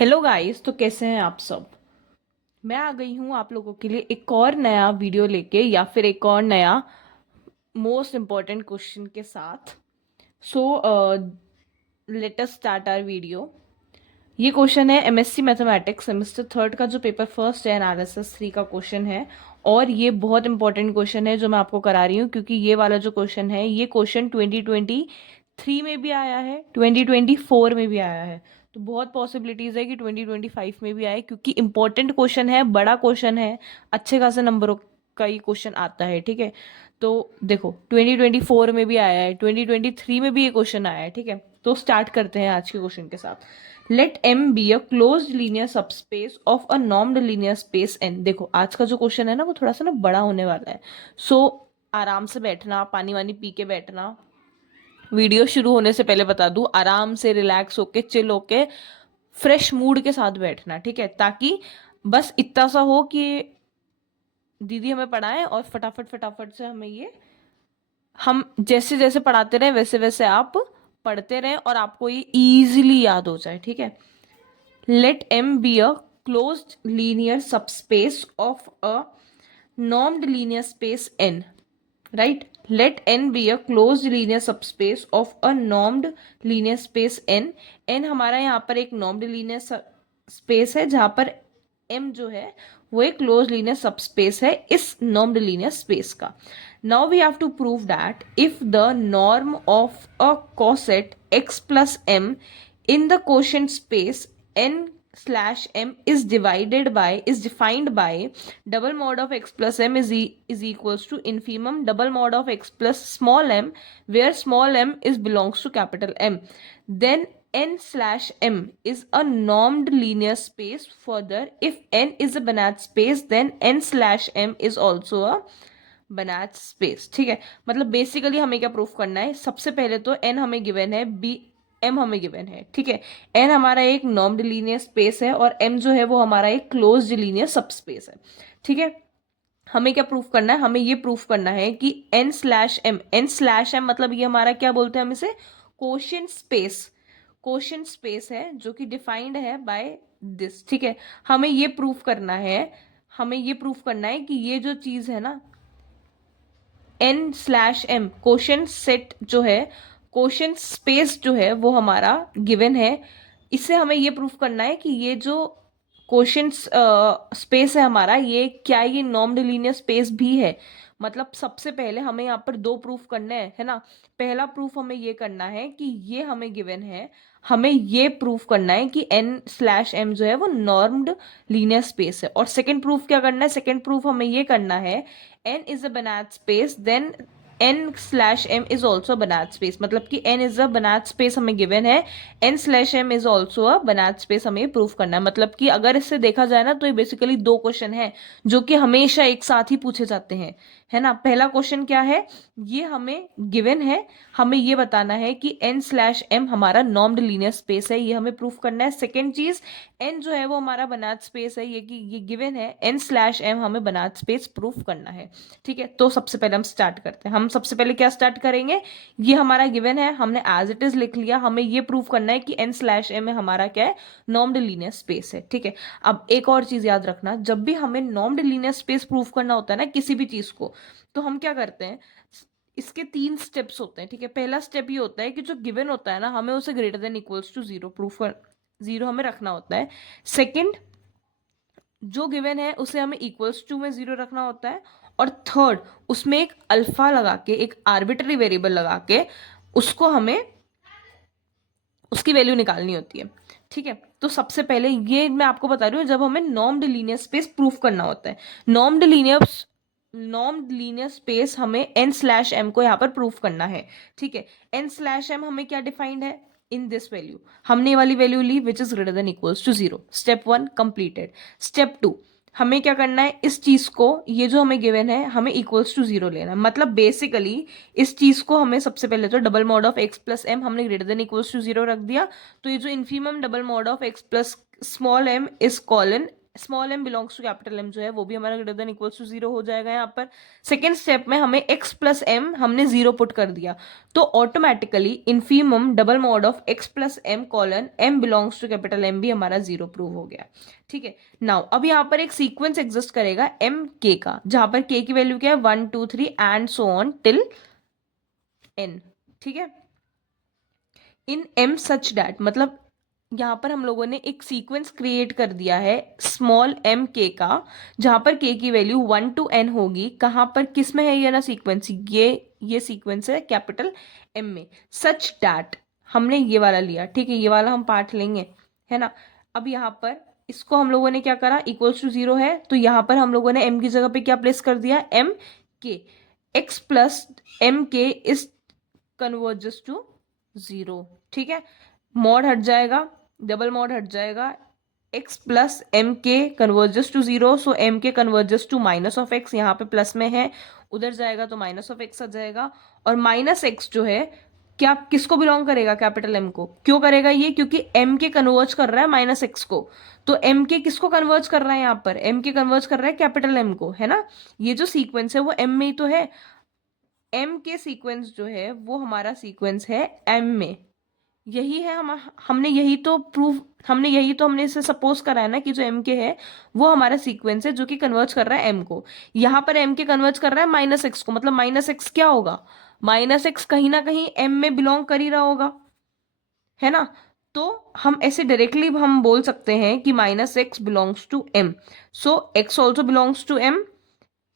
Hello guys, तो कैसे हैं आप सब। मैं आ गई हूँ आप लोगों के लिए एक और नया वीडियो लेके या फिर एक और नया मोस्ट इम्पॉर्टेंट क्वेश्चन के साथ। So let us start our video. ये क्वेश्चन है एमएससी मैथमेटिक्स सेमेस्टर थर्ड का जो पेपर फर्स्ट है एनालिसिस 3 का क्वेश्चन है। और ये बहुत इंपॉर्टेंट क्वेश्चन है जो मैं आपको करा रही हूँ, क्योंकि ये वाला जो क्वेश्चन है ये क्वेश्चन 2023 में भी आया है, 2024 में भी आया है। तो बहुत पॉसिबिलिटीज है कि 2025 में भी आए, क्योंकि इंपॉर्टेंट क्वेश्चन है, बड़ा क्वेश्चन है, अच्छे खासे नंबरों का ये क्वेश्चन आता है। ठीक है, तो देखो 2024 में भी आया है, 2023 में भी ये क्वेश्चन आया है। ठीक है, तो स्टार्ट करते हैं आज के क्वेश्चन के साथ। Let M be a closed linear subspace of a normed linear space N. देखो आज का जो क्वेश्चन है ना वो थोड़ा सा ना बड़ा होने वाला है। सो आराम से बैठना, पानी वानी पी के बैठना। वीडियो शुरू होने से पहले बता दूं, आराम से रिलैक्स होके, चिल होके, फ्रेश मूड के साथ बैठना। ठीक है, ताकि बस इतना सा हो कि दीदी हमें पढ़ाएं और फटाफट फटाफट से हमें ये, हम जैसे जैसे पढ़ाते रहे वैसे वैसे आप पढ़ते रहें और आपको ये इजीली याद हो जाए। ठीक है, let M be a closed linear subspace of a normed linear space N. Right? Let N be a closed linear subspace of a normed linear space N. N हमारा यहाँ पर एक normed linear space है जहाँ पर M जो है वो एक closed linear subspace है इस normed linear space का. Now we have to prove that if the norm of a coset x plus m in the quotient space n slash m is defined by double mod of x plus m is equals to infimum double mod of x plus small m, where small m is belongs to capital M, then n slash m is a normed linear space. Further, if n is a Banach space, then n slash m is also a बनाच space. ठीक है, मतलब basically हमें क्या proof करना है, सबसे पहले तो एन हमें गिवन है, बी एम हमें गिवन है। ठीक है, एन हमारा एक नॉर्म्ड लीनियर स्पेस है और एम जो है वो हमारा एक क्लोज्ड लीनियर सबस्पेस है। ठीक है, हमें क्या प्रूफ करना है, हमें ये प्रूफ करना है कि N slash M, N slash M मतलब ये हमारा क्या बोलते हैं हम इसे, कोशेंट स्पेस, कोशेंट स्पेस है जो कि डिफाइंड है बाय दिस। ठीक है, हमें ये प्रूफ करना है, हमें ये प्रूफ करना है कि ये जो चीज है ना N slash M quotient set जो है, क्वोशंट स्पेस जो है वो हमारा गिवन है। इससे हमें ये प्रूफ करना है कि ये जो क्वोशंट स्पेस है हमारा, ये क्या ये नॉर्म्ड लीनियर स्पेस भी है। मतलब सबसे पहले हमें यहाँ पर दो प्रूफ करने हैं, है ना। पहला प्रूफ हमें ये करना है कि ये हमें गिवन है, हमें ये प्रूफ करना है कि एन स्लैश एम जो है वो नॉर्म्ड लीनियर स्पेस है। और सेकंड प्रूफ क्या करना है, सेकंड प्रूफ हमें ये करना है n is a Banach space, then n slash m is also a Banach space। मतलब कि n is a Banach space हमें given है, n slash m is also a Banach space हमें प्रूफ करना है। मतलब कि अगर इससे देखा जाए ना तो ये बेसिकली दो क्वेश्चन है जो कि हमेशा एक साथ ही पूछे जाते हैं, है ना। पहला क्वेश्चन क्या है, ये हमें गिवन है, हमें ये बताना है कि n स्लैश m हमारा नॉर्म्ड लीनियर स्पेस है, ये हमें प्रूफ करना है। सेकेंड चीज, n जो है वो हमारा बनाच स्पेस है, ये कि ये गिवन है, n स्लैश m हमें बनाच स्पेस प्रूफ करना है। ठीक है, तो सबसे पहले हम स्टार्ट करते हैं। हम सबसे पहले क्या स्टार्ट करेंगे, ये हमारा गिवन है, हमने एज इट इज लिख लिया, हमें ये प्रूफ करना है कि n स्लैश m हमारा क्या है, नॉर्म्ड लीनियर स्पेस है। ठीक है, अब एक और चीज याद रखना, जब भी हमें नॉर्म्ड लीनियर स्पेस प्रूफ करना होता है ना किसी भी चीज को, तो हम क्या करते हैं, इसके तीन स्टेप्स होते हैं। ठीक है, पहला स्टेप ये होता है कि जो गिवन होता है ना हमें उसे greater than equals to zero proof कर, जीरो हमें रखना होता है। सेकंड, जो गिवन है उसे हमें इक्वल्स टू में जीरो रखना होता है। और थर्ड, उसमें एक अल्फा लगा के, एक आर्बिट्ररी वेरिएबल लगा के उसको हमें उसकी वैल्यू निकालनी होती है। ठीक है, तो सबसे पहले ये मैं आपको बता रही हूँ जब हमें नॉर्म्ड लीनियर स्पेस प्रूफ करना होता है। नॉर्म्ड लीनियर स्पेस हमें एन स्लैश एम को यहाँ पर प्रूफ करना है। ठीक है, एन स्लैश एम हमें क्या डिफाइंड है, इन दिस वैल्यू, हमने ये वाली वैल्यू ली which is greater than equals to zero. Step one completed. Step two, हमें क्या करना है, इस चीज को, ये जो हमें गिवन है हमें इक्वल्स टू जीरो लेना है। मतलब बेसिकली इस चीज को हमें सबसे पहले तो double mod of x plus m हमने greater than equals to zero रख दिया, तो ये जो infimum double mod of x plus small m is colon small m belongs to capital M जो है वो भी हमारा ग्रेटर देन इक्वल्स टू 0 हो जाएगा यहाँ पर। सेकेंड स्टेप में हमें x प्लस m हमने 0 पुट कर दिया, तो automatically infimum double mod of x plus m colon m belongs to capital M भी हमारा 0 प्रूव हो गया। ठीक है, नाउ अब यहाँ पर एक सीक्वेंस एग्जिस्ट करेगा m k का, जहां पर k की वैल्यू क्या है 1 2 3 and so on till n। ठीक है, इन m सच डैट, मतलब यहाँ पर हम लोगों ने एक सीक्वेंस क्रिएट कर दिया है स्मॉल m k का, जहां पर k की वैल्यू 1 to n होगी। कहां पर, किस में है ये ना सीक्वेंस, ये सीक्वेंस है कैपिटल M में, सच डैट हमने ये वाला लिया। ठीक है, ये वाला हम पार्ट लेंगे, है ना। अब यहाँ पर इसको हम लोगों ने क्या करा, इक्वल्स टू 0 है, तो यहाँ पर हम लोगों ने m की जगह पे क्या प्लेस कर दिया, m k, x plus m k is converges to 0। ठीक है, मॉड हट जाएगा, डबल मॉड हट जाएगा, x plus m k converges to 0, so m k converges to minus of x, यहाँ पे प्लस में है, उधर जाएगा तो माइनस ऑफ एक्स आ जाएगा। और माइनस एक्स जो है क्या, किसको बिलोंग करेगा, कैपिटल एम को। क्यों करेगा ये, क्योंकि एम के कन्वर्ज कर रहा है माइनस एक्स को, तो एम के किसको कन्वर्ज कर रहा है, यहाँ पर एम के कन्वर्ज कर रहा है कैपिटल एम को, है ना। ये जो सीक्वेंस है वो एम में ही तो है, एम के सीक्वेंस जो है वो हमारा सीक्वेंस है एम में, यही है हमने यही तो प्रूव, हमने इसे सपोज करा है ना कि जो एम के है वो हमारा सीक्वेंस है जो कि कन्वर्ज कर रहा है एम को। यहाँ पर एम के कन्वर्ज कर रहा है माइनस एक्स को, मतलब माइनस एक्स क्या होगा, माइनस एक्स कहीं ना कहीं एम में बिलोंग कर ही रहा होगा, है ना। तो हम ऐसे डायरेक्टली हम बोल सकते हैं कि minus x belongs to m, so x also belongs to m,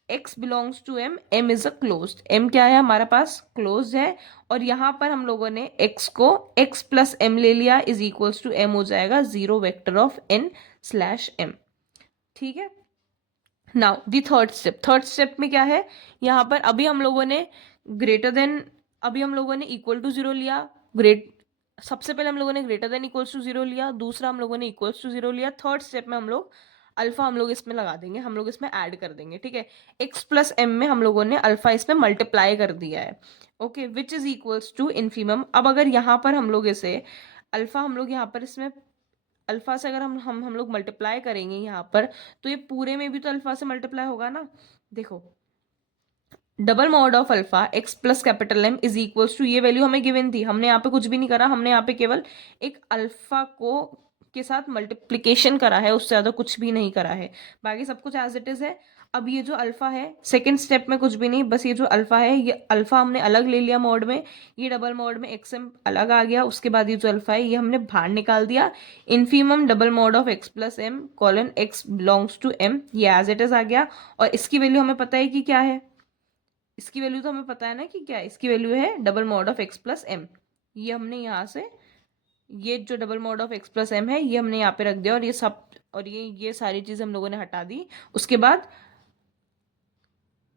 x belongs to m, m is a closed, m क्या है हमारे पास, क्लोज्ड है। और यहां पर हम लोगों ने x को x प्लस m ले लिया, इज इक्वल्स टू m हो जाएगा 0 vector of n slash m। ठीक है, नाउ दी थर्ड स्टेप में क्या है, यहां पर अभी हम लोगों ने ग्रेटर देन, अभी हम लोगों ने इक्वल टू 0 लिया, ग्रेट, सबसे पहले हम लोगों ने ग्रेटर देन इक्वल्स टू 0 लिया, दूसरा हम लोगों ने इक्वल्स टू 0 लिया, थर्ड स्टेप में हम लोग अल्फा हम लोग इसमें लगा देंगे, हम लोग इसमें ऐड कर देंगे। ठीक है, x प्लस एम में हम लोगों ने अल्फा इसमें मल्टीप्लाई कर दिया है, okay, which is equals to infimum. अब अगर यहाँ पर हम लोग इसे अल्फा, हम लोग यहाँ पर इसमें अल्फा से अगर हम लोग मल्टीप्लाई करेंगे यहाँ पर, तो ये पूरे में भी तो अल्फा से मल्टीप्लाई होगा ना। देखो, double mod of alpha x plus capital M is equals to, ये वैल्यू हमें गिवन थी, हमने यहाँ पे कुछ भी नहीं करा, हमने यहाँ पे केवल एक अल्फा को के साथ मल्टीप्लीकेशन करा है, उससे ज्यादा कुछ भी नहीं करा है, बाकी सब कुछ एज इट इज है। अब ये जो अल्फा है सेकेंड स्टेप में कुछ भी नहीं, बस ये जो अल्फा है, ये अल्फा हमने अलग ले लिया मॉड में, ये डबल मॉड में एक्स एम अलग आ गया, उसके बाद ये जो अल्फा है ये हमने बाहर निकाल दिया, infimum double mod of x plus m colon x belongs to m, ये एज इट इज आ गया। और इसकी वैल्यू हमें पता है कि क्या है, इसकी वैल्यू तो हमें पता है ना कि क्या है, इसकी वैल्यू है double mod of x plus m. ये हमने यहाँ से, ये जो double mod of x plus m है ये हमने यहाँ पे रख दिया, और ये सब, और ये सारी चीज हम लोगों ने हटा दी। उसके बाद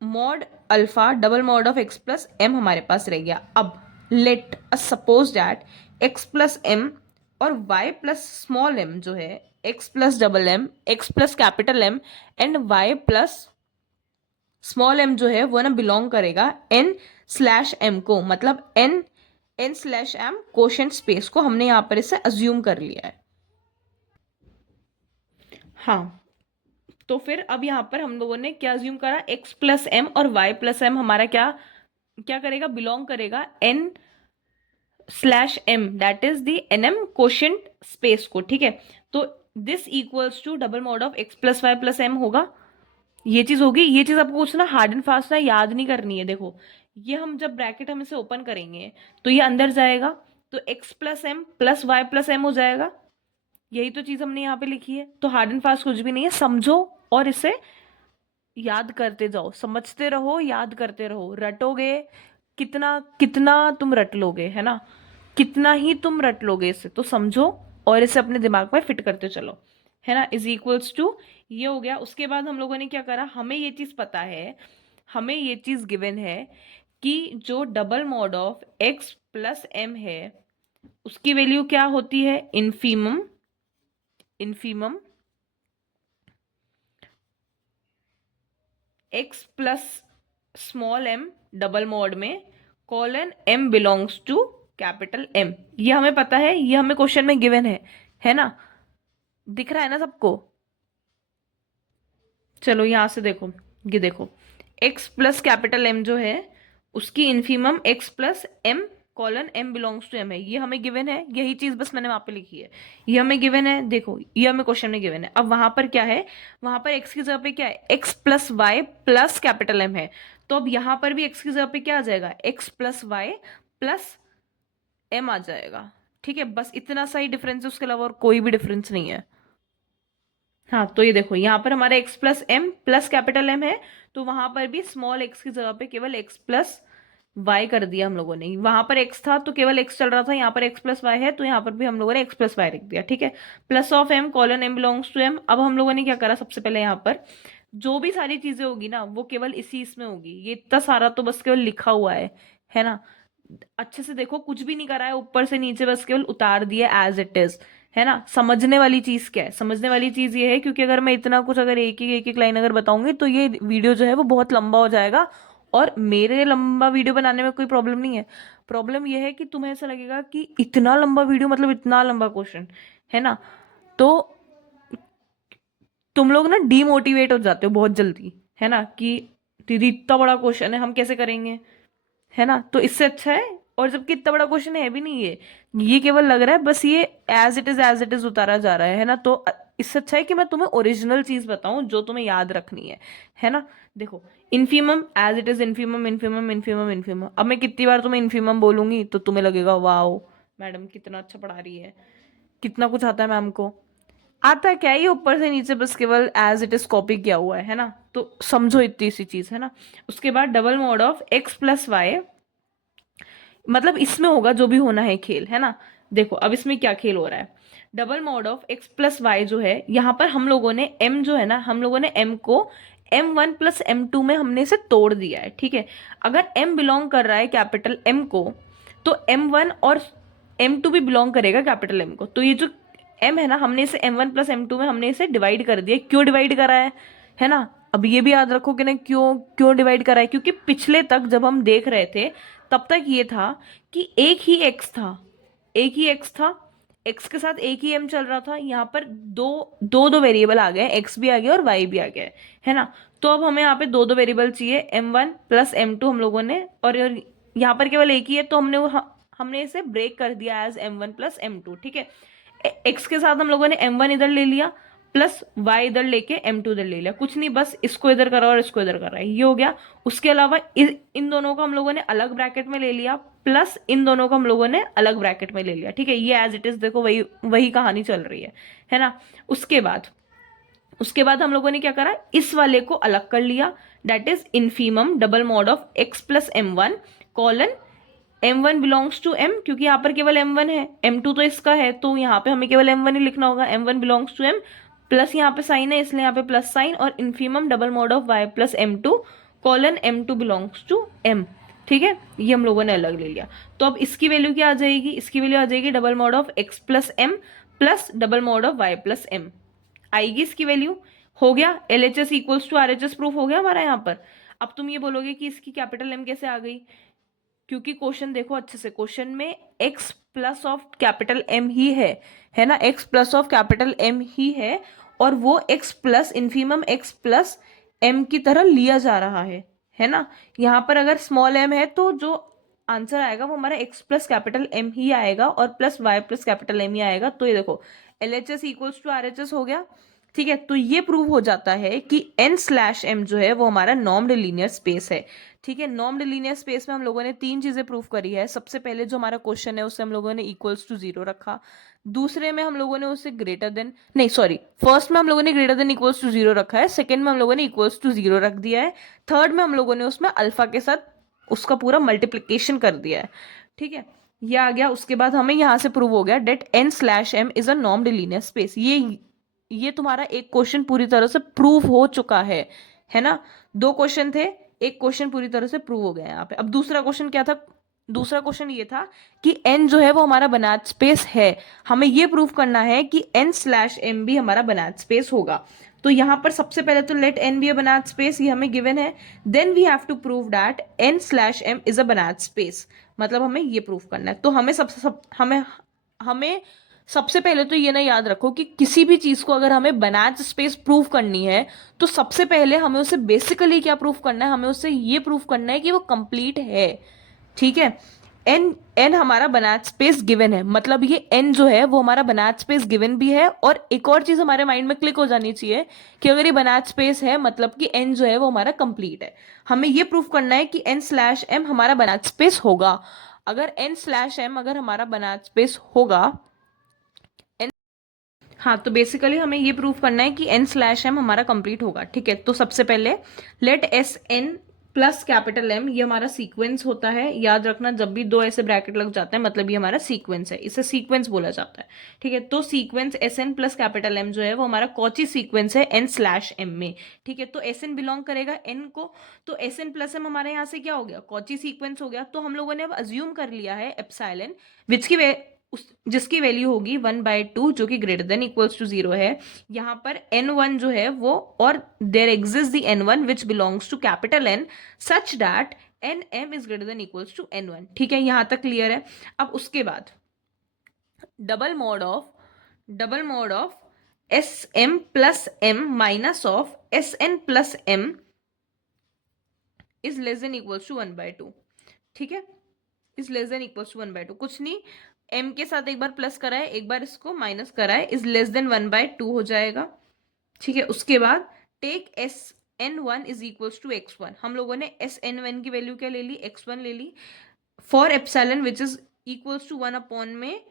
mod alpha double mod of x plus m हमारे पास रह गया। अब let us suppose that x plus m और वाई प्लस स्मॉल एम जो है, x plus double m, x plus capital M and y plus small m जो है वो ना बिलोंग करेगा n स्लैश m को, मतलब n slash m quotient space को हमने यहाँ पर इसे अज्यूम कर लिया है। हाँ, तो फिर अब यहाँ पर हम लोगों ने क्या अज्यूम करा, x प्लस एम और y प्लस एम हमारा क्या क्या करेगा, बिलोंग करेगा n slash m, that is the nm quotient space को। ठीक है, तो this equals to double mod of x plus y plus m होगा, ये चीज होगी। ये चीज आपको कुछ ना हार्ड एंड फास्ट ना याद नहीं करनी है। देखो, ये हम जब ब्रैकेट हम इसे ओपन करेंगे तो ये अंदर जाएगा, तो x plus m plus y plus m हो जाएगा, यही तो चीज हमने यहाँ पे लिखी है। तो हार्ड एंड फास्ट कुछ भी नहीं है, समझो और इसे याद करते जाओ, समझते रहो, याद करते रहो, रटोगे कितना कितना तुम रट लोगे, है ना, कितना ही तुम रट लोगे इसे, तो समझो और इसे अपने दिमाग में फिट करते चलो, है ना। इज इक्वल्स टू, ये हो गया। उसके बाद हम लोगों ने क्या करा, हमें ये चीज पता है, हमें ये चीज गिवन है कि जो double mod of x plus m है उसकी वैल्यू क्या होती है, infimum, infimum x plus small m double mod में colon m belongs to capital M. ये हमें पता है, ये हमें क्वेश्चन में गिवन है ना, दिख रहा है ना सबको। चलो यहाँ से देखो, ये देखो x प्लस कैपिटल M जो है उसकी infimum x plus m colon m belongs to m है, ये हमें गिवन है, यही चीज बस मैंने वहां पे लिखी है, ये हमें गिवन है, देखो ये हमें क्वेश्चन में गिवन है। अब वहां पर क्या है, वहां पर x की जगह पे क्या है, x plus y plus capital M है, तो अब यहाँ पर भी x की जगह पे क्या आ जाएगा, x plus y plus m आ जाएगा। ठीक है, बस इतना सा ही डिफरेंस है, उसके अलावा और कोई भी डिफरेंस नहीं है। हाँ तो ये देखो यहाँ पर हमारा x plus m plus capital M है, तो वहां पर भी स्मॉल x की जगह पे केवल x प्लस वाई कर दिया हम लोगों ने। वहां पर x था तो केवल x चल रहा था, यहाँ पर x प्लस वाई है तो यहाँ पर भी हम लोगों ने x प्लस वाई लिख दिया। ठीक है, plus of m colon m belongs to m। अब हम लोगों ने क्या करा, सबसे पहले यहाँ पर जो भी सारी चीजें होगी ना वो केवल इसी इसमें होगी, ये इतना सारा तो बस केवल लिखा हुआ है ना। अच्छे से देखो, कुछ भी नहीं करा है ऊपर से नीचे, बस केवल उतार दिया एज इट इज, है ना। समझने वाली चीज क्या है, समझने वाली चीज ये है, क्योंकि अगर मैं इतना कुछ अगर एक एक लाइन अगर बताऊंगी तो ये वीडियो जो है वो बहुत लंबा हो जाएगा, और मेरे लंबा वीडियो बनाने में कोई प्रॉब्लम नहीं है। प्रॉब्लम यह है कि तुम्हें ऐसा लगेगा कि इतना लंबा वीडियो मतलब इतना लंबा क्वेश्चन, है ना, तो तुम लोग ना डीमोटिवेट हो जाते हो बहुत जल्दी, है ना, कि दीदी इतना बड़ा क्वेश्चन है हम कैसे करेंगे, है ना। तो इससे अच्छा है, और जबकि इतना बड़ा क्वेश्चन है भी नहीं ये केवल लग रहा है बस ये एज इट इज उतारा जा रहा है ना। तो इससे अच्छा है कि मैं तुम्हें ओरिजिनल चीज बताऊं जो तुम्हें याद रखनी है ना। देखो, infimum as it is, infimum infimum infimum infimum. अब मैं कितनी बार तुम्हें इन्फीमम बोलूंगी तो तुम्हें लगेगा वाओ मैडम कितना अच्छा पढ़ा रही है, कितना कुछ आता है मैम को। आता क्या है, ये ऊपर से नीचे बस केवल एज इट इज कॉपी किया हुआ है ना, तो समझो इतनी सी चीज, है ना। उसके बाद double mod of x plus y, मतलब इसमें होगा जो भी होना है खेल, है ना। देखो अब इसमें क्या खेल हो रहा है, double mod of x plus y जो है, यहाँ पर हम लोगों ने m जो है ना, हम लोगों ने m को m1 प्लस m2 में हमने इसे तोड़ दिया है। ठीक है, अगर m बिलोंग कर रहा है कैपिटल M को, तो m1 और m2 भी बिलोंग करेगा कैपिटल M को। तो ये जो m है ना, हमने इसे m1 प्लस m2 में हमने इसे डिवाइड कर दिया। क्यों डिवाइड करा है ना। अब ये भी याद रखो कि ना, क्यों क्यों डिवाइड करा है, क्योंकि पिछले तक जब हम देख रहे थे तब तक ये था कि एक ही x था, एक ही x था, x के साथ एक ही m चल रहा था। यहाँ पर दो वेरिएबल आ गए, x भी आ गया और y भी आ गया है ना। तो अब हमें यहाँ पे दो वेरिएबल चाहिए, m1 प्लस m2 हम लोगों ने, और यहाँ पर केवल एक ही है तो हमने इसे ब्रेक कर दिया एज m1 प्लस m2। ठीक है, x के साथ हम लोगों ने m1 इधर ले लिया प्लस y इधर लेके m2 इधर ले लिया, कुछ नहीं, बस इसको इधर करा और इसको इधर करा, ये हो गया। उसके अलावा इन दोनों को हम लोगों ने अलग ब्रैकेट में ले लिया, प्लस इन दोनों को हम लोगों ने अलग ब्रैकेट में ले लिया। ठीक है, ये एज इट इज देखो वही वही कहानी चल रही है ना। उसके बाद हम लोगों ने क्या करा, इस वाले को अलग कर लिया, that is infimum double mod of x plus m1 colon m1 belongs to m, क्योंकि यहाँ पर केवल m1 है, m2 तो इसका है, तो यहाँ पे हमें केवल m1 ही लिखना होगा, m1 belongs to m, plus यहाँ पे साइन है इसलिए यहाँ पे प्लस साइन, और infimum double mod of y plus m2 colon m2 belongs to m। ठीक है, ये हम लोगों ने अलग ले लिया। तो अब इसकी वैल्यू क्या आ जाएगी, इसकी वैल्यू आ जाएगी double mod of x plus m plus double mod of y plus m आएगी इसकी वैल्यू। हो गया, L H S equals to R H S proof हो गया हमारा यहाँ पर। अब तुम ये बोलोगे कि इसकी कैपिटल M कैसे आ गई, क्योंकि क्वेश्चन देखो अच्छे से, क्वेश्चन में x plus of capital M ही है ना, x plus of capital M ही है, और वो x plus infimum x plus M की तरह लिया जा रहा है ना। यहाँ पर अगर स्मॉल m है तो जो आंसर आएगा वो हमारा x प्लस कैपिटल M ही आएगा, और plus y plus capital M ही आएगा। तो ये देखो L H S equals to R H S हो गया। ठीक है, तो ये प्रूव हो जाता है कि n/m जो है वो हमारा नॉर्म्ड लीनियर स्पेस है। ठीक है, नॉर्म्ड लीनियर स्पेस में हम लोगों ने तीन चीजें प्रूव करी है। सबसे पहले जो हमारा क्वेश्चन है उससे हम लोगों ने इक्वल्स टू 0 रखा, दूसरे में हम लोगों ने उसे ग्रेटर देन, नहीं सॉरी, फर्स्ट में हम लोगों ने ग्रेटर देन इक्वल्स टू 0 रखा है, सेकंड में हम लोगों ने इक्वल्स टू 0 रख दिया है, थर्ड में हम लोगों ने उसमें अल्फा के साथ उसका पूरा मल्टीप्लीकेशन कर दिया है। ठीक है, ये आ गया। उसके बाद हमें यहाँ से प्रूव हो गया that n/m is a normed linear space. ये तुम्हारा एक क्वेश्चन पूरी तरह से प्रूव हो चुका है ना। दो क्वेश्चन थे, एक क्वेश्चन पूरी तरह से प्रूव हो गया यहाँ पे। अब दूसरा क्वेश्चन क्या था, दूसरा क्वेश्चन ये था कि n जो है वो हमारा बनात स्पेस है, हमें ये प्रूव करना है कि n/m भी हमारा बनात स्पेस होगा। तो यहाँ पर सबसे पहले तो late n be a Banach space, ये हमें गिवन है, then we have to prove that n/m is a Banach space, मतलब हमें ये प्रूव करना है। तो हमें हमें सबसे पहले तो ये ना याद रखो कि किसी भी चीज को अगर हमें बनाच स्पेस प्रूव करनी है तो सबसे पहले हमें उसे बेसिकली क्या प्रूव करना है, हमें उसे ये प्रूव करना है कि वो कंप्लीट है। ठीक है। एन एन हमारा बनाच स्पेस गिवन है, मतलब ये एन जो है वो हमारा बनाच स्पेस गिवन भी है। और एक और चीज हमारे माइंड में क्लिक हो जानी चाहिए कि अगर ये बनाच स्पेस है मतलब कि एन जो है वो हमारा कंप्लीट है। हमें ये प्रूव करना है कि एन स्लैश एम हमारा बनाच स्पेस होगा। अगर एन स्लैश एम अगर हमारा बनाच स्पेस होगा, हाँ, तो बेसिकली हमें ये प्रूव करना है कि एन स्लैश एम हमारा कंप्लीट होगा। ठीक है, तो सबसे पहले let s n plus capital M, ये हमारा सीक्वेंस होता है। याद रखना, जब भी दो ऐसे ब्रैकेट लग जाते हैं मतलब ये हमारा सीक्वेंस है, इसे सीक्वेंस बोला जाता है। ठीक है, तो sequence s n plus capital M जो है वो हमारा कौची सीक्वेंस है एन स्लैश एम में। ठीक है, तो एस एन बिलोंग करेगा एन को, तो एस एन प्लस एम हमारे यहाँ से क्या हो गया, कौची सीक्वेंस हो गया। तो हम लोगों ने अब अज्यूम कर लिया है एप्सिलॉन विच की जिसकी वैल्यू होगी 1/2 जो कि ग्रेटर देन इक्वल्स टू 0 है। यहां पर n1 जो है वो, और there exist the n1 which belongs to capital N such that nm is greater than equals to n1। ठीक है, यहां तक क्लियर है। अब उसके बाद double mod of s m plus m minus of s n plus m is less than equals to 1/2। ठीक है, is less than equals to 1/2, कुछ नहीं, m के साथ एक बार प्लस करा है, एक बार इसको माइनस करा है, इज लेस देन 1/2 हो जाएगा। ठीक है, उसके बाद take s n one is equals to x1। हम लोगों ने एस एन वन की वैल्यू क्या ले ली, x1 ले ली। For epsilon which is equals to 1 में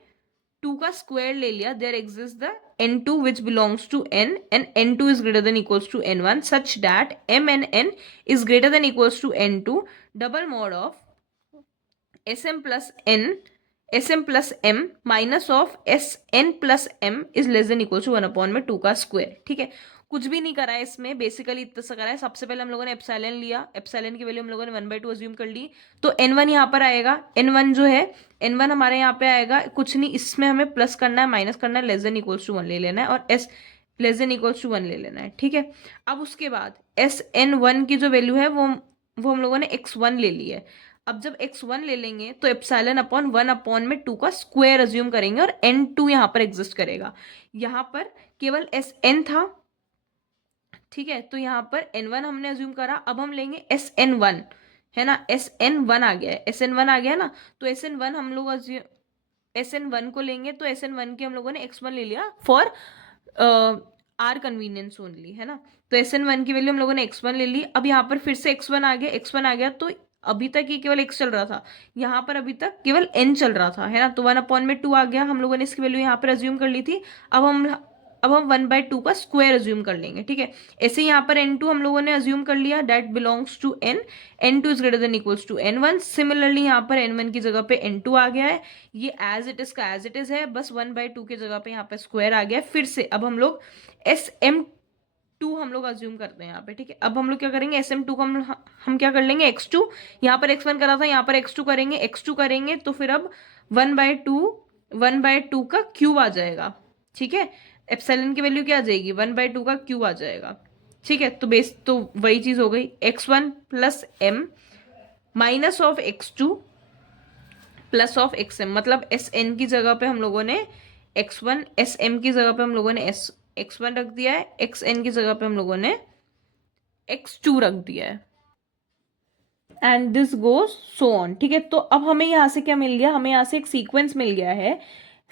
2 का स्क्वायर ले लिया, there exist the n2 which belongs to n and n2 is greater than equals to n1 such that m and n is greater than equals to n2। Double mod of s m plus m minus of s n plus m is less than equal to 1/2 का square. ठीक है, कुछ भी नहीं करा है इसमें, basically इतना सा करा है। सबसे पहले हम लोगों ने एप्सिलॉन लिया, एप्सिलॉन की वैल्यू हम लोगों ने 1/2 अज्यूम कर ली, तो n1 यहाँ पर आएगा। n1 जो है, n1 हमारे यहाँ पे आएगा, कुछ नहीं, इसमें हमें प्लस करना है, माइनस करना है, लेस देन इक्वल्स टू 1 ले लेना है, और s less than equals to 1 ले लेना है। ठीक है, अब उसके बाद एस एन वन की जो वैल्यू है वो हम लोगों ने x1 ले ली है। अब जब x1 ले लेंगे तो एप्सिलॉन अपॉन 1/2 का स्क्वायर अज्यूम करेंगे, और n2 यहां पर एग्जिस्ट करेगा। यहां पर केवल एस एन था। ठीक है, तो यहां पर n1 हमने अज्यूम करा, अब हम लेंगे एस एन वन, है ना, एस एन वन आ गया है, एस एन वन आ गया ना, तो एस एन वन हम लोग एस एन वन को लेंगे, तो एस एन वन की हम लोगों ने x1 ले लिया फॉर आर कन्वीनियंस ओनली, है ना। तो एस एन वन की वैल्यू हम लोगों ने x1 ले ली। अब यहाँ पर फिर से x1 आ गया, x1 आ गया, तो अभी तक ये केवल x चल रहा था, यहाँ पर अभी तक केवल n चल रहा था, है ना, तो 1/2 आ गया, हम लोगों ने इसकी वैल्यू यहाँ पर अज्यूम कर ली थी। अब हम 1/2 का स्क्वायर अज्यूम कर लेंगे। ठीक है, ऐसे यहाँ पर n2 हम लोगों ने अज्यूम कर लिया, that belongs to n, n2 is greater than equals to n1। Similarly यहाँ पर n1 की जगह पे n2 आ गया है, ये एज इट इज का एज इट इज है, बस 1/2 की जगह पे यहाँ पे स्क्वायर आ गया है। फिर से अब हम लोग एस एम टू हम लोग अज्यूम करते हैं यहाँ पे। ठीक है, अब हम लोग क्या करेंगे, एस एम टू को हम क्या कर लेंगे, x2, यहाँ पर x1 करा था, यहाँ पर x2 करेंगे, x2 करेंगे तो फिर अब 1/2 का क्यूब आ जाएगा। ठीक है, एप्सिलॉन की वैल्यू क्या आ जाएगी, 1/2 का क्यूब आ जाएगा। ठीक है, तो बेस तो वही चीज हो गई, x1 plus m minus of x2 plus of xm, मतलब एस एन की जगह पे हम लोगों ने x1, एस एम की जगह पे हम लोगों ने x1 रख दिया है, एक्स एन की जगह पे हम लोगों ने x2 रख दिया है, and this goes so on. ठीक है, तो अब हमें यहां से क्या मिल गया, हमें यहां से एक सीक्वेंस मिल गया है,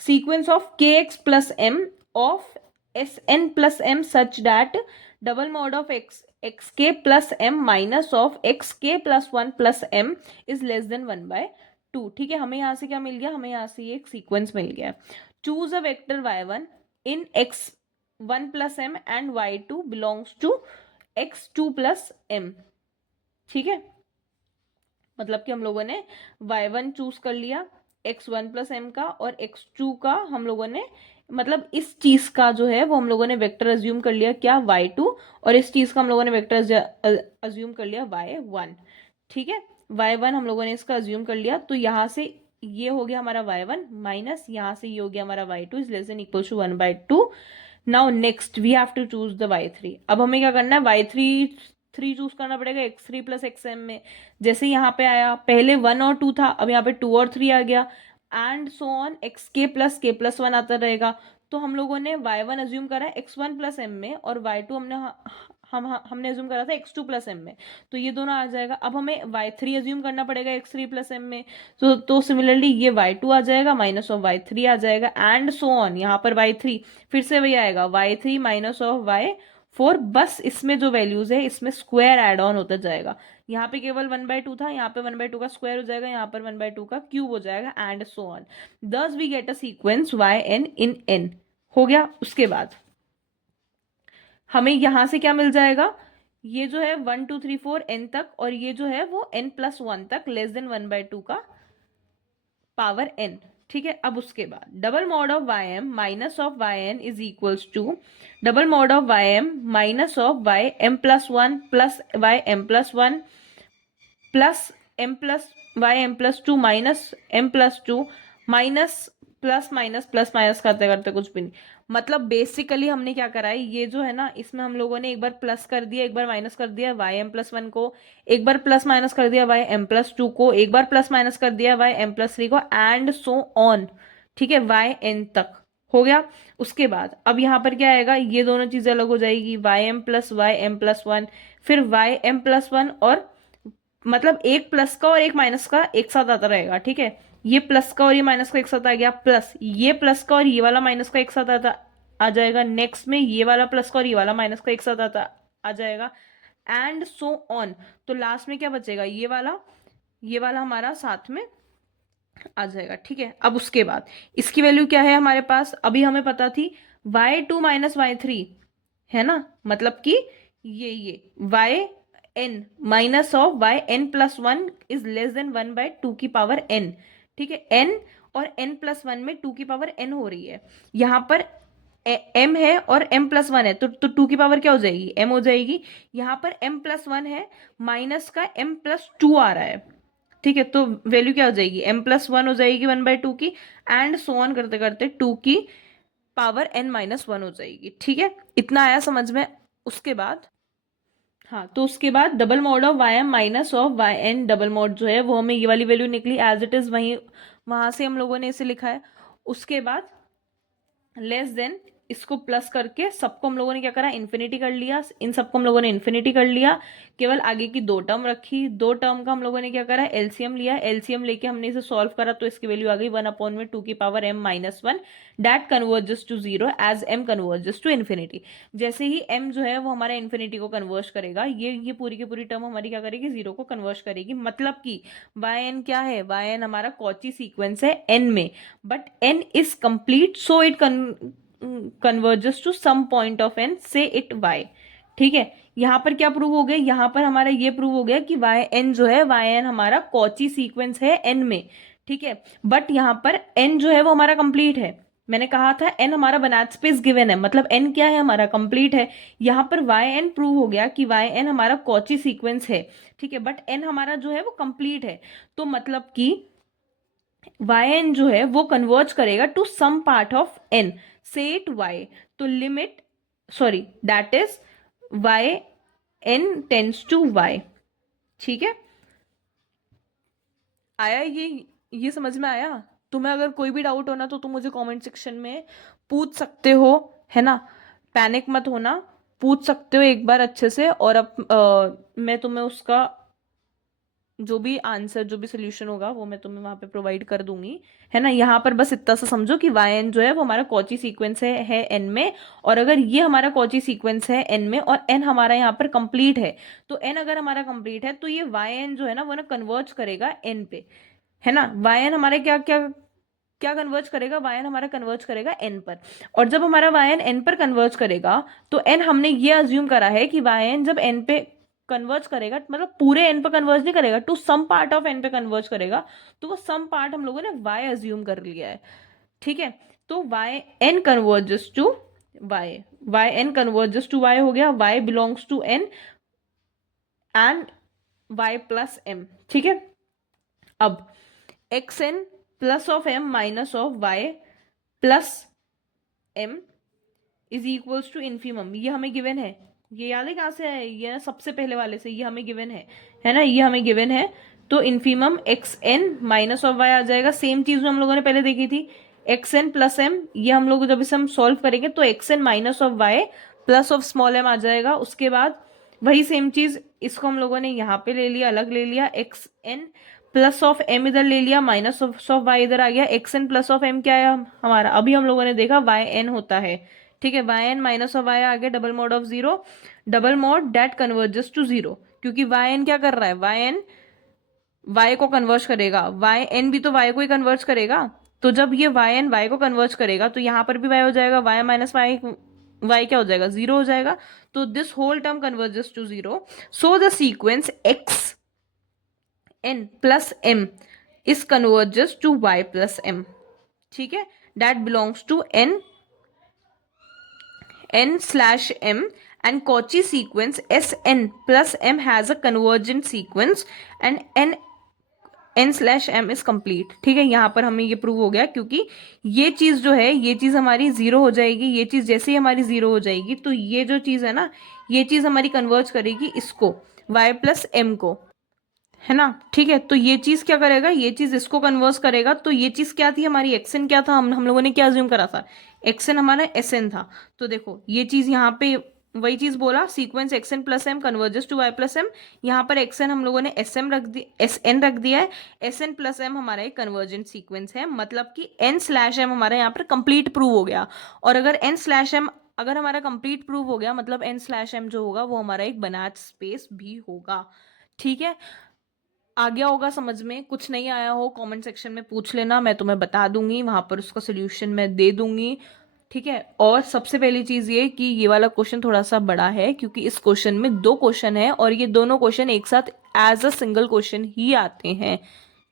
sequence of k x plus m of s n plus m such that double mod of x k plus m minus of x k plus 1 plus m is less than 1/2। ठीक है, हमें यहां से क्या मिल गया, हमें यहां से एक सीक्वेंस मिल गया। Choose a vector y1 in x1 plus m and y2 belongs to x2 plus m. ठीक है, मतलब कि हम लोगों ने y1 चूज कर लिया x1 प्लस एम का, और x2 का हम लोगों ने, मतलब इस चीज का जो है वो हम लोगों ने वेक्टर अज्यूम कर लिया क्या, y2, और इस चीज का हम लोगों ने वेक्टर अज्यूम कर लिया y1। ठीक है, y1 हम लोगों ने इसका अज्यूम कर लिया, तो यहाँ से ये हो गया हमारा y1 माइनस यहाँ से ये हो गया हमारा y2 is less than equal to 1/2। Now next we have to choose the y3। अब हमें क्या करना है, y3 चूज करना पड़ेगा x3 प्लस xm में। जैसे यहाँ पे आया, पहले 1 और 2 था, अब यहाँ पे 2 और 3 आ गया। And so on x k+k+1 आता रहेगा। तो हम लोगों ने y1 अज्यूम करा है x1+m में, और y2 हमने अज्यूम करा था x2+m में। तो ये दोनों आ जाएगा। अब हमें y3 अज्यूम करना पड़ेगा x3+m में। तो सिमिलरली ये y2 आ जाएगा, माइनस ऑफ y3 आ जाएगा, एंड सो ऑन। यहाँ पर y3 फिर से वही आएगा, y3 माइनस ऑफ y4। बस इसमें जो वैल्यूज है इसमें स्क्वायर एड ऑन होता जाएगा। यहाँ पे केवल 1/2 था, यहाँ पे 1/2 का स्क्वायर हो जाएगा, यहाँ पर 1/2 का क्यूब हो जाएगा, and so on. Thus we get a sequence yn in n। हो गया। उसके बाद हमें यहां से क्या मिल जाएगा, ये जो है 1 2 3 4 n तक, और ये जो है वो n+1 तक, लेस देन 1/2 का पावर n। ठीक है। अब उसके बाद double mod of ym minus of yn is equals to double mod of ym minus of ym+1 plus ym+1 plus m+y m+2 minus m+2 minus plus minus plus minus करते करते कुछ भी नहीं। मतलब बेसिकली हमने क्या करा है, ये जो है ना, इसमें हम लोगों ने एक बार प्लस कर दिया, एक बार माइनस कर दिया ym+1 को, एक बार प्लस माइनस कर दिया ym+2 को, एक बार प्लस माइनस कर दिया ym+3 को, एंड सो ऑन। ठीक है, yn तक हो गया। उसके बाद अब यहाँ पर क्या आएगा, ये दोनों चीजें अलग हो जाएगी, ym+y m+1, फिर ym+1, और मतलब एक प्लस का और एक माइनस का एक साथ आता रहेगा। ठीक है, ये प्लस का और ये माइनस का एक साथ आ गया, प्लस ये प्लस का और ये वाला माइनस का एक साथ आता आ जाएगा। नेक्स्ट में ये वाला प्लस का और ये वाला माइनस का एक साथ आता आ जाएगा, एंड सो ऑन। तो लास्ट में क्या बचेगा, ये वाला हमारा साथ में आ जाएगा। ठीक है। अब उसके बाद इसकी वैल्यू क्या है हमारे पास, अभी हमें पता थी y2 माइनस y3, है ना, मतलब कि ये yn minus of yn+1 is less than 1/2 की पावर n। ठीक है, n और n+1 में 2 की पावर n हो रही है। यहाँ पर m है और m+1 है, तो 2 की पावर क्या हो जाएगी, m हो जाएगी। यहाँ पर m+1 है, माइनस का m+2 आ रहा है। ठीक है, तो वैल्यू क्या हो जाएगी, m+1 हो जाएगी 1/2 की, एंड सो ऑन करते करते 2 की पावर n-1 हो जाएगी। ठीक है, इतना आया समझ में। उसके बाद हाँ, तो उसके बाद double mod of ym minus of yn, double mod जो है वो हमें ये वाली वैल्यू निकली एज इट इज, वहीं वहां से हम लोगों ने इसे लिखा है। उसके बाद लेस देन, इसको प्लस करके सबको हम लोगों ने क्या करा, इन्फिनिटी कर लिया। इन सबको हम लोगों ने इन्फिनिटी कर लिया, केवल आगे की दो टर्म रखी। दो टर्म का हम लोगों ने क्या करा, एलसीएम लिया। एलसीएम लेके हमने इसे सॉल्व करा, तो इसकी वैल्यू आ गई 1/2 की power m-1 that converges to 0 as m converges to infinity. जैसे ही m जो है वो हमारा इन्फिनिटी को कन्वर्ज करेगा, ये पूरी की पूरी टर्म हमारी क्या करेगी, 0 को कन्वर्ज करेगी। मतलब कि yn क्या है, yn हमारा कॉची सीक्वेंस है n में, but n is complete, so it converges to some point of n, say it y। ठीक है, यहां पर क्या प्रूव हो गया, यहां पर हमारा ये प्रूव हो गया कि yn जो है, yn हमारा कॉची सीक्वेंस है n में। ठीक है, बट यहां पर n जो है वो हमारा कंप्लीट है। मैंने कहा था n हमारा बनात स्पेस गिवन है, मतलब n क्या है, हमारा कंप्लीट है। यहां पर yn प्रूव हो गया कि yn हमारा कॉची सीक्वेंस है। ठीक है, बट n हमारा जो है वो कंप्लीट है। तो मतलब कि yn जो है वो कन्वर्ज करेगा to some part of n, say it y। तो limit, sorry, that is yn tends to y। ठीक है, आया ये समझ में आया। तुम्हें अगर कोई भी डाउट हो ना, तो तुम मुझे कमेंट सेक्शन में पूछ सकते हो, है ना। पैनिक मत होना, पूछ सकते हो एक बार अच्छे से, और अब मैं तुम्हें उसका जो भी आंसर, जो भी सोल्यूशन होगा वो मैं तुम्हें वहां पे प्रोवाइड कर दूंगी, है ना। यहाँ पर बस इतना सा समझो कि yn जो है वो हमारा कॉची सीक्वेंस है n में, और अगर ये हमारा कॉची सीक्वेंस है n में, और n हमारा यहाँ पर कंप्लीट है, तो n अगर हमारा कंप्लीट है, तो ये yn जो है ना वो ना कन्वर्ज करेगा n पे, है ना। yn हमारे क्या क्या क्या कन्वर्ज करेगा, yn हमारा कन्वर्ज करेगा n पर। और जब हमारा yn n पर कन्वर्ज करेगा, तो n हमने ये अज्यूम करा है कि yn जब n पे कन्वर्ज करेगा, मतलब पूरे n पे कन्वर्ज नहीं करेगा, to some part of n पे कन्वर्ज करेगा, तो वो सम पार्ट हम लोगों ने y अज्यूम कर लिया है। ठीक है, तो yn converges to y, yn converges to y हो गया, y belongs to n and y+m। ठीक है, अब xn plus of m minus of y plus m is equals to infimum. ये हमें गिवन है, ये याद है कहाँ से है, ये सबसे पहले वाले से, ये हमें गिवन है ना, ये हमें गिवन है तो infimum x n minus of y आ जाएगा। सेम चीज जो हम लोगों ने पहले देखी थी, एक्स एन प्लस एम, ये हम लोग जब इसे हम सॉल्व करेंगे तो x n minus of y plus of small m आ जाएगा। उसके बाद वही सेम चीज इसको हम लोगों ने यहाँ पे ले लिया, अलग ले लिया, x n plus of m इधर ले लिया, माइनस ऑफ वाई इधर आ गया। X n plus of m क्या है हमारा, अभी हम लोगों ने देखा वाई एन होता है, ठीक है। Y n minus of y आ गया, double mod of zero, double mod that converges to zero, क्योंकि वाई एन क्या कर रहा है, वाई एन वाई को कन्वर्ज करेगा, वाई एन भी तो वाई को ही कन्वर्ज करेगा। तो जब ये वाई एन वाई को कन्वर्ज करेगा तो यहां पर भी वाई हो जाएगा, वाई माइनस वाई वाई क्या हो जाएगा, जीरो हो जाएगा। तो this whole term converges to zero. So the sequence x n plus m is converges to y plus m, ठीक है। That belongs to n slash m, and Cauchy sequence Sn plus m has a convergent sequence and n slash m is complete, ठीक है। यहाँ पर हमें ये prove हो गया, क्योंकि ये चीज जो है, ये चीज हमारी जीरो हो जाएगी, ये चीज जैसे ही हमारी जीरो हो जाएगी तो ये जो चीज है ना, ये चीज हमारी कन्वर्ज करेगी इसको, y प्लस एम को, है ना, ठीक है। तो ये चीज क्या करेगा, ये चीज इसको कन्वर्स करेगा। तो ये चीज क्या थी हमारी, एक्सन क्या था, हम लोगों ने क्या अज्यूम करा था, एक्सन हमारा एसएन था। तो देखो ये चीज यहाँ पे वही चीज बोला, sequence x n plus m converges to y plus m. यहाँ पर एक्सएन हम लोगों ने एस एम रख दिया, एस एन रख दिया है। एस एन प्लस एम हमारा एक कन्वर्जेंट सीक्वेंस है, मतलब कि एन स्लैश एम हमारा यहाँ पर कंप्लीट प्रूव हो गया। और अगर एन स्लैश एम अगर हमारा कंप्लीट प्रूव हो गया, मतलब एन स्लैश एम जो होगा वो हमारा एक बनाच स्पेस भी होगा, ठीक है। आ गया होगा समझ में, कुछ नहीं आया हो कमेंट सेक्शन में पूछ लेना, मैं तुम्हें बता दूंगी, वहां पर उसका सोल्यूशन मैं दे दूंगी, ठीक है। और सबसे पहली चीज ये कि ये वाला क्वेश्चन थोड़ा सा बड़ा है, क्योंकि इस क्वेश्चन में दो क्वेश्चन है और ये दोनों क्वेश्चन एक साथ एज अ सिंगल क्वेश्चन ही आते हैं,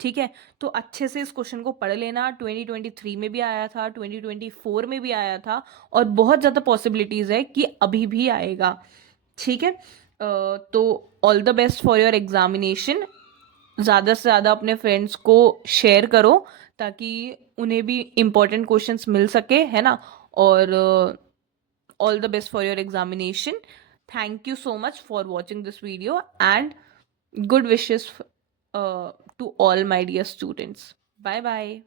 ठीक है। तो अच्छे से इस क्वेश्चन को पढ़ लेना, 2023 में भी आया था, 2024 में भी आया था, और बहुत ज़्यादा पॉसिबिलिटीज है कि अभी भी आएगा, ठीक है। तो all the best for your examination. ज़्यादा से ज़्यादा अपने फ्रेंड्स को शेयर करो ताकि उन्हें भी इम्पोर्टेंट क्वेश्चंस मिल सके, है ना। और all the best for your examination. Thank you so much for watching this video and good wishes to all my dear students. Bye bye.